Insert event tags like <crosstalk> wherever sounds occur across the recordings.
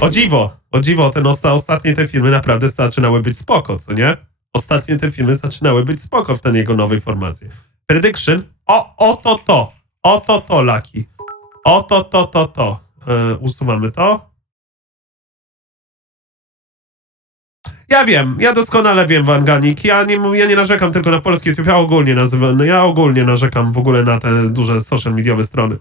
O dziwo, o dziwo, ten osta, ostatnie te filmy naprawdę zaczynały być spoko, co nie? Ostatnie te filmy zaczynały być spoko w tej jego nowej formacji. Prediction, o, oto to, oto to, Laki. Oto to, to, to. E, usuwamy to. Ja wiem, ja doskonale wiem, Wanganik. Ja nie, ja nie narzekam tylko na polski YouTube, ja ogólnie nazywam, no ja ogólnie narzekam w ogóle na te duże social mediowe strony.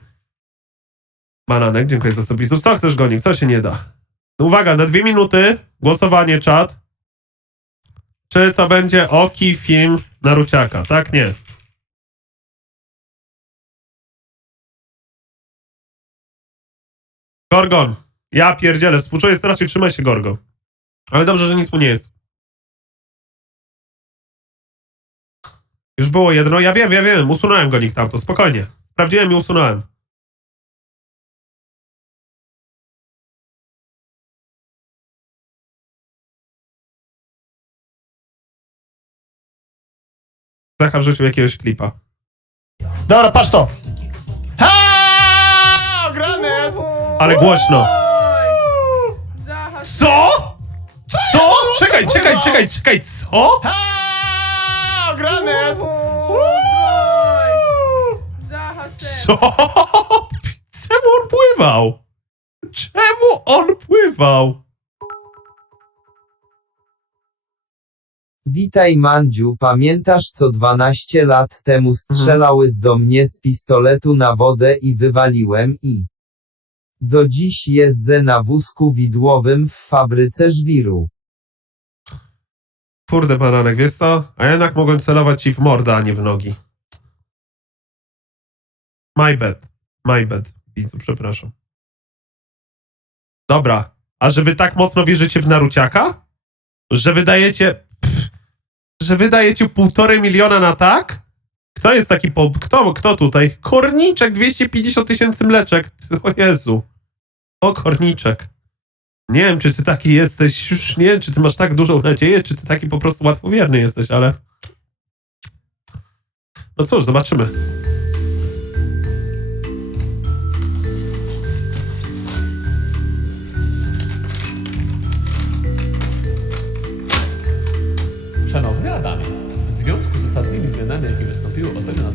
Bananek, dziękuję za subisów. Co chcesz, Gonik? Co się nie da? Uwaga, na dwie minuty głosowanie, czat. Czy to będzie Oki film Naruciaka? Tak, nie. Gorgon. Ja pierdzielę, współczuję, strasznie trzymaj się, Gorgon. Ale dobrze, że nic mu nie jest. Już było jedno, ja wiem, ja wiem, usunąłem go nikt tamto, spokojnie. Sprawdziłem i usunąłem. Zacha wrzucił jakiegoś klipa. Dobra, patrz to! Ha! Grane! Ale głośno. Zaha, Co? Co? Czekaj, czekaj, czekaj, czekaj, co? Ha! Grane! Zaha, Co? Czemu on pływał? Czemu on pływał? Witaj Mandziu, pamiętasz co 12 lat temu strzelały z do mnie z pistoletu na wodę i wywaliłem i... Do dziś jeżdżę na wózku widłowym w fabryce żwiru. Kurde, bananek, wiesz co? A jednak mogłem celować ci w mordę, a nie w nogi. My bad. My bad. Widzu, przepraszam. Dobra. A że wy tak mocno wierzycie w Naruciaka? Że wydajecie... Że wydajecie półtorej miliona na tak? Kto jest taki po... Kto, kto tutaj? Korniczek, 250 tysięcy mleczek. O Jezu. O, Korniczek. Nie wiem, czy ty taki jesteś, już nie wiem, czy ty masz tak dużą nadzieję, czy ty taki po prostu łatwowierny jesteś, ale... No cóż, zobaczymy.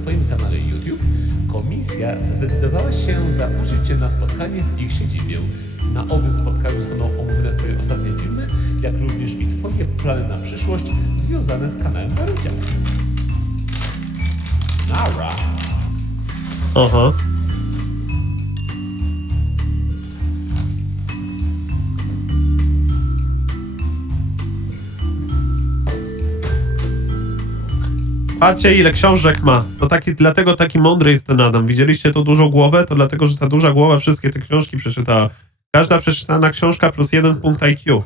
Twoim kanale YouTube, komisja zdecydowała się zaprosić Cię na spotkanie w ich siedzibie. Na owym spotkaniu zostaną omówione Twoje ostatnie filmy, jak również i Twoje plany na przyszłość związane z kanałem Narucia. Nara! Aha. Patrzcie, ile książek ma. To taki, dlatego taki mądry jest ten Adam. Widzieliście tą dużą głowę? To dlatego, że ta duża głowa wszystkie te książki przeczytała. Każda przeczytana książka plus jeden punkt IQ.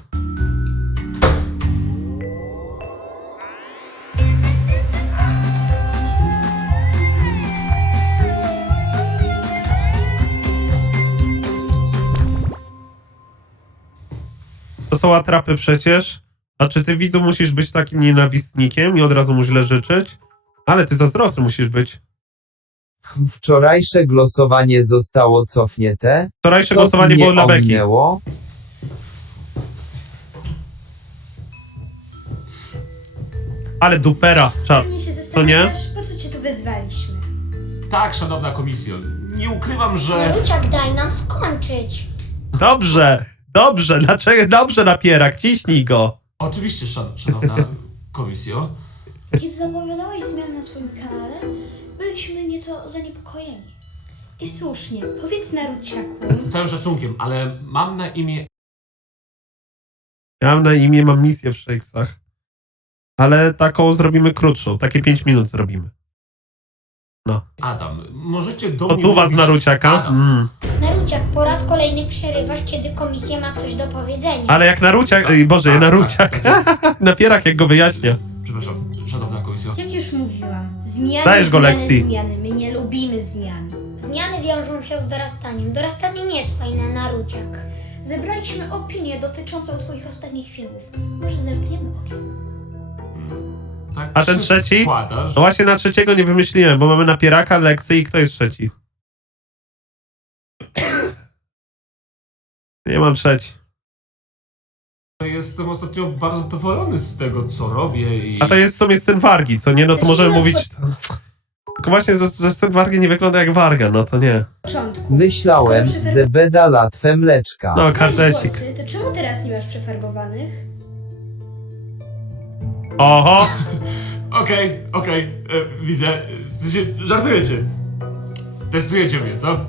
To są atrapy przecież. A czy ty widzu musisz być takim nienawistnikiem i od razu mu źle życzyć? Ale ty zazdrosny musisz być. Wczorajsze głosowanie zostało cofnięte. Wczorajsze Co głosowanie było dla Beki. ominęło? Ale dupera, czat. Pewnie się Co nie? zastanawiasz, po co cię tu wezwaliśmy. Tak, szanowna komisjo, nie ukrywam, że... Ruciak, daj nam skończyć. Dobrze, dobrze, dlaczego? Dobrze napierak, ciśnij go. Oczywiście, szan- szanowna komisjo. Kiedy zapowiadałeś zmian na swoim kanale, byliśmy nieco zaniepokojeni. I słusznie, powiedz na Ruciaku. Z całym szacunkiem, ale mam na imię Ja mam na imię, mam misję w Shakesach. Ale taką zrobimy krótszą, takie 5 minut zrobimy. Adam. Możecie do O mnie tu was mówić naruciaka? Adam. Mm. Naruciak, po raz kolejny przerywasz, kiedy komisja ma coś do powiedzenia. Ale jak naruciak, ej, Boże, Tak, naruciak. tak, <laughs> Napierak jak go wyjaśnia. Przepraszam, zmiany, Dajesz go zmiany, lekcji. zmiany. My nie lubimy zmian. Zmiany wiążą się z dorastaniem. Dorastanie nie jest fajne, Naruciak. Zebraliśmy opinię dotyczącą twoich ostatnich filmów. Może zerkniemy okiem. Tak A ten się trzeci? Składa, No że... właśnie na trzeciego nie wymyśliłem, bo mamy napieraka, Leksy i kto jest trzeci? <coughs> Nie mam trzeci. Jestem ostatnio bardzo zadowolony z tego, co robię i... A to jest w sumie syn Wargi, co nie? No to możemy mówić... Tylko właśnie, że, że syn Wargi nie wygląda jak Warga, no to nie. początku. Myślałem, przyfer- zebeda latwe mleczka. No, Weź kardesik. włosy, To czemu teraz nie masz przefarbowanych? Oho! <laughs> Okej, okej, e, widzę. W sensie, żartujecie. Testujecie mnie, co?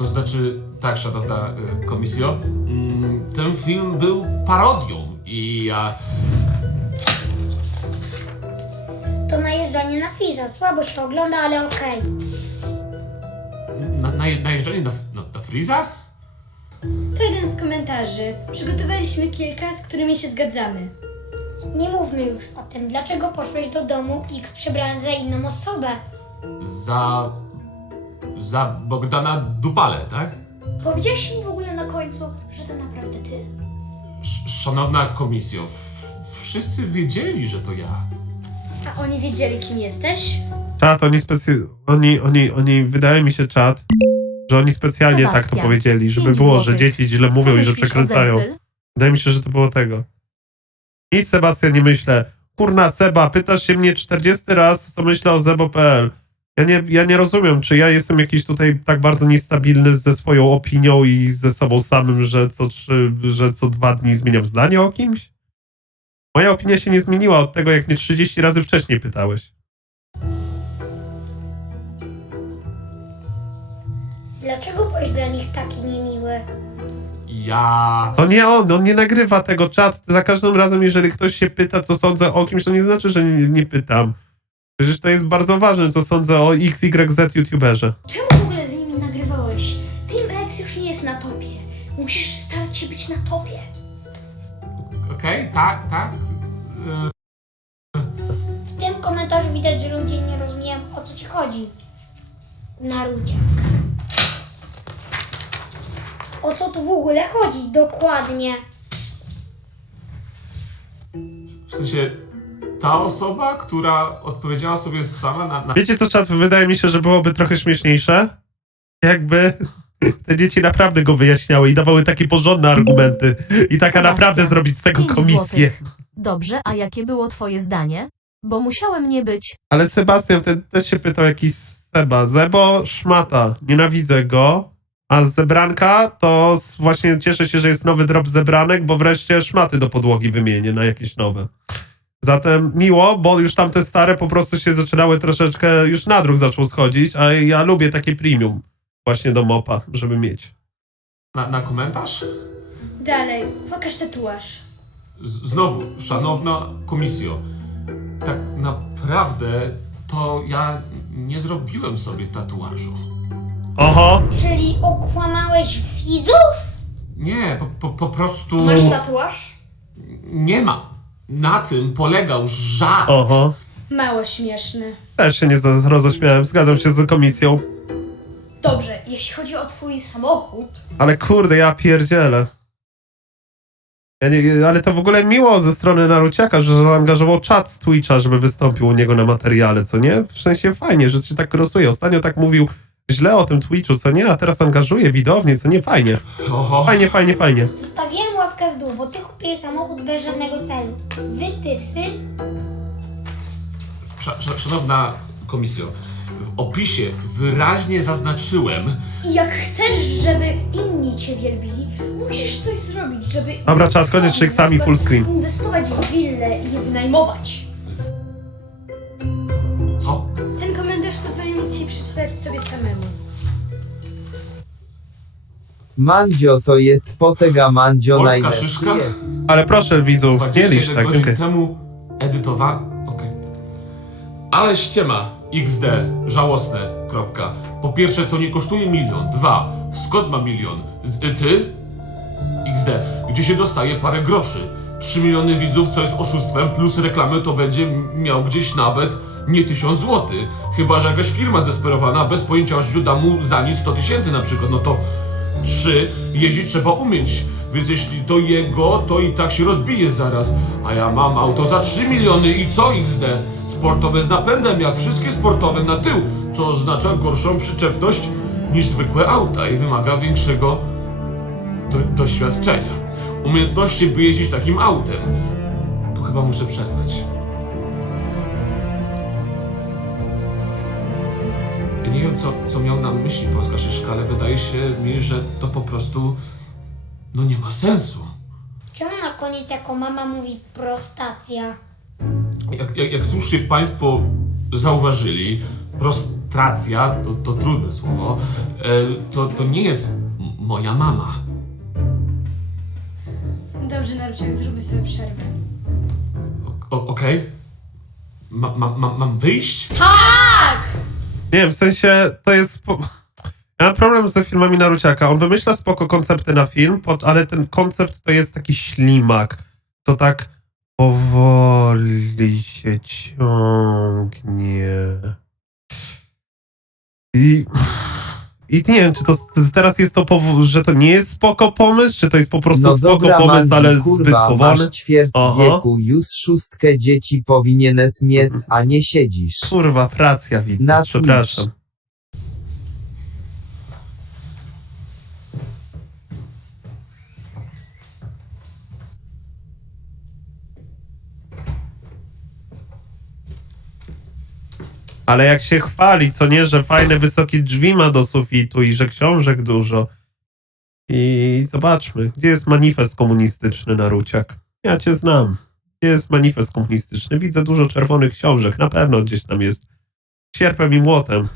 To znaczy, tak, szanowna e, komisjo, mm, ten film był parodią i ja... To najeżdżanie na Fiza. Słabo się ogląda, ale okej. Na, na, najeżdżanie na, na, na Freeza? To jeden z komentarzy. Przygotowaliśmy kilka, z którymi się zgadzamy. Nie mówmy już o tym. Dlaczego poszłeś do domu X przebrany za inną osobę? Za... za Bogdana Dupale, tak? Powiedziałeś mi w ogóle na końcu, że to naprawdę ty. Sz- Szanowna komisjo, w- wszyscy wiedzieli, że to ja. A oni wiedzieli, kim jesteś? Czat, oni specy... Oni, oni, oni, wydaje mi się, czat, że oni specjalnie tak to Sebastian, powiedzieli, żeby pięć było, że złotych. dzieci źle mówią i że przekręcają. Wydaje mi się, że to było tego. Nic, Sebastian, nie myślę. Kurna, Seba, pytasz się mnie 40 raz, co myślę o zebo.pl. Ja nie, ja nie rozumiem, czy ja jestem jakiś tutaj tak bardzo niestabilny ze swoją opinią i ze sobą samym, że co, trzy, że co dwa dni zmieniam zdanie o kimś? Moja opinia się nie zmieniła od tego, jak mnie 30 razy wcześniej pytałeś. Dlaczego byłeś dla nich taki niemiły? Ja... To nie on, on nie nagrywa tego czat. Za każdym razem, jeżeli ktoś się pyta, co sądzę o kimś, to nie znaczy, że nie, nie pytam. Przecież to jest bardzo ważne, co sądzę o XYZ youtuberze. Czemu w ogóle z nimi nagrywałeś? Team X już nie jest na topie. Musisz starać się być na topie. Okej, tak, tak. W tym komentarzu widać, że ludzie nie rozumieją o co ci chodzi. Naruciak. O co tu w ogóle chodzi? Dokładnie. W sensie, ta osoba, która odpowiedziała sobie sama na... na... Wiecie co, czat? Wydaje mi się, że byłoby trochę śmieszniejsze, jakby <laughs> te dzieci naprawdę go wyjaśniały i dawały takie porządne argumenty i taka Sebastian, naprawdę zrobić z tego pięć komisję. złotych. Dobrze, a jakie było twoje zdanie? Bo musiałem nie być. Ale Sebastian wtedy też się pytał jakiś Seba. Zebo, szmata, nienawidzę go. A z zebranka to s- właśnie cieszę się, że jest nowy drop zebranek, bo wreszcie szmaty do podłogi wymienię na jakieś nowe. Zatem miło, bo już tamte stare po prostu się zaczynały troszeczkę, już nadruk zaczął schodzić, a ja lubię takie premium właśnie do mopa, żeby mieć. Na, na komentarz? Dalej, pokaż tatuaż. Z, znowu, szanowna komisjo, tak naprawdę to ja nie zrobiłem sobie tatuażu. Oho, Czyli okłamałeś widzów? Nie, po, po, po prostu... tatuaż? Nie ma. Na tym polegał żart. oho. Mało śmieszny. Też się nie za- roześmiałem, zgadzam się z komisją. Dobrze, jeśli chodzi o twój samochód, Ale kurde, ja pierdzielę. Ja nie, ale to w ogóle miło ze strony Naruciaka, że zaangażował czat z Twitcha, żeby wystąpił u niego na materiale, co nie? W sensie fajnie, że się tak krosuje. Ostatnio tak mówił źle o tym Twitchu, co nie? A teraz angażuje widownię, co nie? Fajnie. Oho. Fajnie, fajnie, fajnie. Zostawiłem łapkę w dół, bo ty kupiłeś samochód bez żadnego celu. Wy, ty, ty. Sza, sza, szanowna komisjo, w opisie wyraźnie zaznaczyłem, I jak chcesz, żeby inni cię wielbili, musisz coś zrobić, żeby... Dobra, czas, koniec sami full screen. Inwestować w willę i je wynajmować. Sobie samemu. Mandzio to jest potega Mandzio Polska najlepszy szyszka? jest. Ale proszę widzów, nie 21 lisz tak, godzin okej. temu edytowa... Okej. Ale ściema. XD. Żałosne. Kropka. Po pierwsze, to nie kosztuje milion. Dwa. Skąd ma milion? Z y, ty? XD. Gdzie się dostaje parę groszy? 3 miliony widzów, co jest oszustwem, plus reklamy to będzie miał gdzieś nawet nie 1000 złotych. Chyba, że jakaś firma zdesperowana, bez pojęcia o życiu da mu za nic 100 tysięcy na przykład, no to 3. Jeździć trzeba umieć, więc jeśli to jego, to i tak się rozbije zaraz. A ja mam auto za 3 miliony i co XD? Sportowe z napędem, jak wszystkie sportowe na tył, co oznacza gorszą przyczepność niż zwykłe auta i wymaga większego do, doświadczenia. Umiejętności, by jeździć takim autem. Tu chyba muszę przerwać. Nie wiem, co, co miał na myśli Polska Szyszka, ale wydaje się mi, że to po prostu no nie ma sensu. Czemu na koniec jako mama mówi prostacja? Jak, jak, jak słusznie Państwo zauważyli, prostracja to, to trudne słowo, e, to, to nie jest m- moja mama. Dobrze, Naruciak, zróbmy sobie przerwę. O, o, Okej? Ma, ma, ma, mam wyjść? Nie w sensie to jest. Ja mam problem ze filmami Naruciaka. On wymyśla spoko koncepty na film, ale ten koncept to jest taki ślimak. To tak powoli się ciągnie. I. I nie wiem, czy to teraz jest to, że to nie jest spoko pomysł, czy to jest po prostu No spoko dobra, pomysł, Mandy, ale zbyt kurwa, powolny. masz ćwierć Aha. wieku, już szóstkę dzieci powinieneś mieć, a nie siedzisz. Kurwa, racja widzę, przepraszam. Ale jak się chwali, co nie, że fajne wysokie drzwi ma do sufitu i że książek dużo. I zobaczmy, gdzie jest manifest komunistyczny na Ruciak? Ja cię znam. Gdzie jest manifest komunistyczny? Widzę dużo czerwonych książek. Na pewno gdzieś tam jest. Sierpem i młotem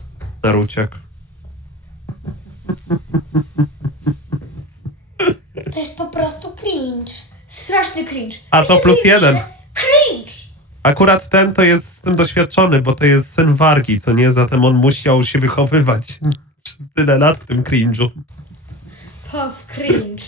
na Ruciak. To jest po prostu cringe. Straszny cringe. A to plus jeden. Cringe! Akurat ten to jest z tym doświadczony, bo to jest syn Wargi, co nie? Zatem on musiał się wychowywać <laughs> tyle lat w tym cringe'u. Pow cringe.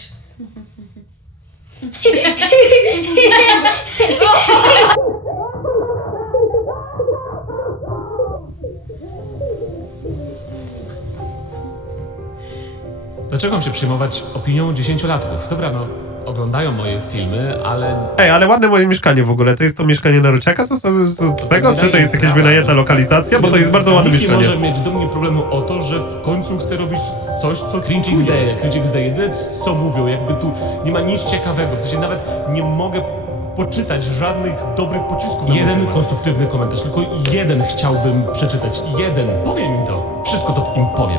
Dlaczego mam się przejmować opinią dziesięciolatków? Dobra, no, oglądają moje filmy, ale Ej, ale ładne moje mieszkanie w ogóle. To jest to mieszkanie na Ruciaka? Co z tego? Czy to jest jakaś wynajęta lokalizacja? Bo to jest bardzo ładne Nikt nie mieszkanie. może mieć do mnie problemu o to, że w końcu chcę robić coś, co Cringe XD. Cringe XD, jedyne co mówią, jakby tu nie ma nic ciekawego, w sensie nawet nie mogę poczytać żadnych dobrych pocisków. Jeden konstruktywny komentarz, tylko jeden chciałbym przeczytać. Jeden. Powiem im to. Wszystko to im powiem.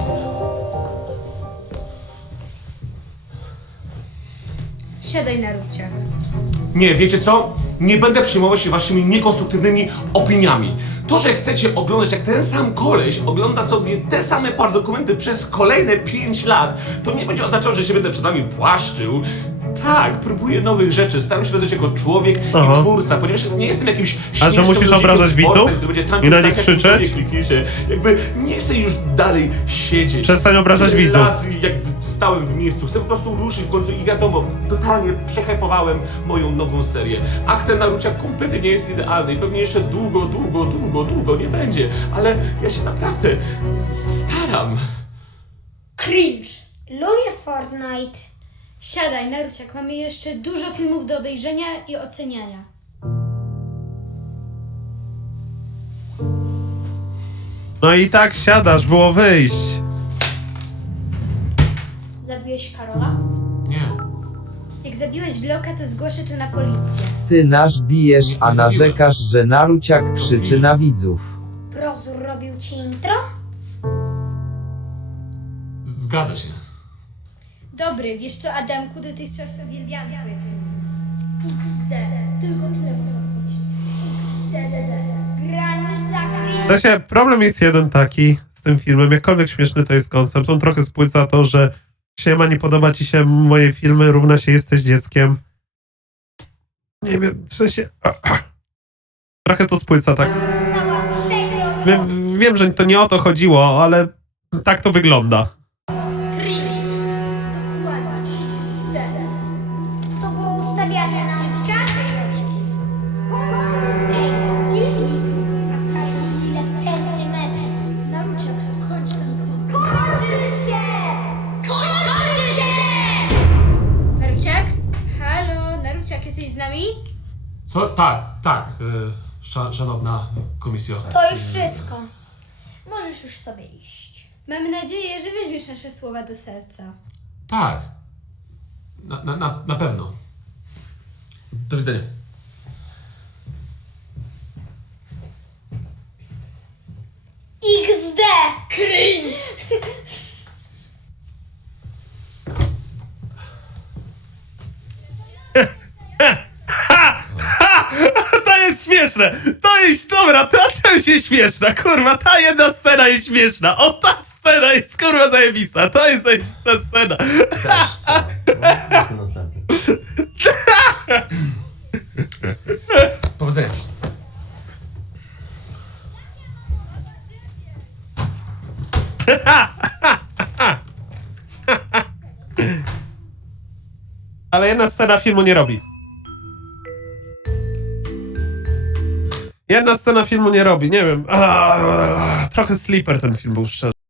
Siadaj, Naruciak. Nie, wiecie co? Nie będę przejmował się waszymi niekonstruktywnymi opiniami. To, że chcecie oglądać, jak ten sam koleś ogląda sobie te same par dokumenty przez kolejne 5 lat, to nie będzie oznaczało, że się będę przed wami płaszczył. Tak, próbuję nowych rzeczy, staram się rozwijać jako człowiek Aha. i twórca, ponieważ nie jestem jakimś A że śmieszną musisz ludzikiem obrażać z Fortnite, widzów? który będzie I na tak, nich jak krzyczeć? sobie klikniecie. Jakby nie chcę już dalej siedzieć. Przestań obrażać Tyle widzów. lat jakby stałem w miejscu, chcę po prostu ruszyć w końcu i wiadomo, totalnie przehypowałem moją nową serię. Ach, ten Naruciak kompletnie nie jest idealny i pewnie jeszcze długo, długo, długo, długo nie będzie, ale ja się naprawdę s- staram. Cringe. Lubię Fortnite. Siadaj, Naruciak. Mamy jeszcze dużo filmów do obejrzenia i oceniania. No i tak siadasz, było wyjść. Zabiłeś Karola? Nie. Jak zabiłeś Bloka, to zgłoszę to na policję. Ty nasz bijesz, a narzekasz, że Naruciak krzyczy na widzów. Prozór robił ci intro? Zgadza się. Dobry, wiesz co, Adamku, dotychczas uwielbiam twoje filmy. XD. Tylko tyle mogę robić. XDDD. Granica sensie, problem jest jeden taki z tym filmem, jakkolwiek śmieszny to jest koncept, on trochę spłyca to, że siema, nie podoba ci się moje filmy, równa się jesteś dzieckiem. Nie wiem, w sensie... Trochę to spłyca, tak. Wiem, wiem, że to nie o to chodziło, ale tak to wygląda. To już wszystko. Możesz już sobie iść. Mamy nadzieję, że weźmiesz nasze słowa do serca. Tak. Na, na, na, na pewno. Do widzenia. XD! Cringe! <laughs> To jest śmieszne! To jest, dobra, to czym się śmieszna? Kurwa, ta jedna scena jest śmieszna. O, ta scena jest kurwa zajebista. To jest zajebista scena. Powodzenia. <laughs> Ale jedna scena filmu nie robi. Jedna scena filmu nie robi, nie wiem. Trochę sleeper ten film był szczerze.